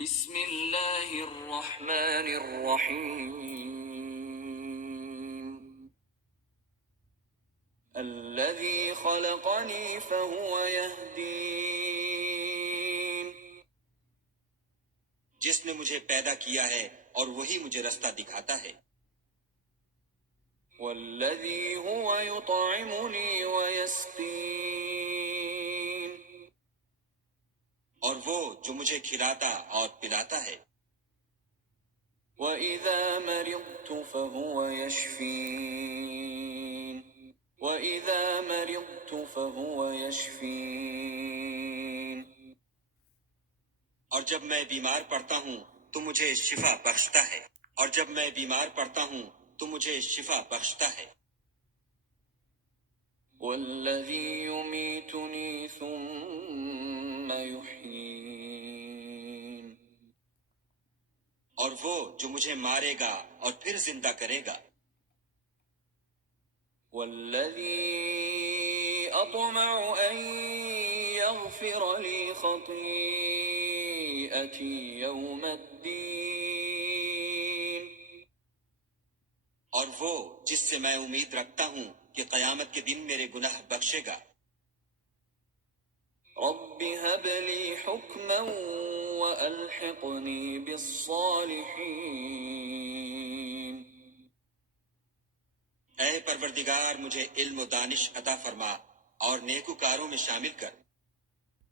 بسم اللہ الرحمن الرحیم الذي خلقني فهو يهدين جس نے مجھے پیدا کیا ہے اور وہی مجھے رستہ دکھاتا ہے. والذي هو يطعمني ويسقين اور وہ جو مجھے کھلاتا اور پلاتا ہے. وإذا مرضت فهو يشفين وإذا مرضت فهو يشفين اور جب میں بیمار پڑتا ہوں تو مجھے شفا بخشتا ہے. اور جب میں بیمار پڑتا ہوں تو مجھے شفا بخشتا ہے. والذي يميتني ثم يحيين اور وہ جو مجھے مارے گا اور پھر زندہ کرے گا. والذي أطمع أن يغفر لي خطيئتي يوم الدين اور وہ جس سے میں امید رکھتا ہوں کہ قیامت کے دن میرے گناہ بخشے گا. رب هب لي حكما وألحقني بالصالحين اے پروردگار مجھے علم و دانش عطا فرما اور نیکوکاروں میں شامل کر.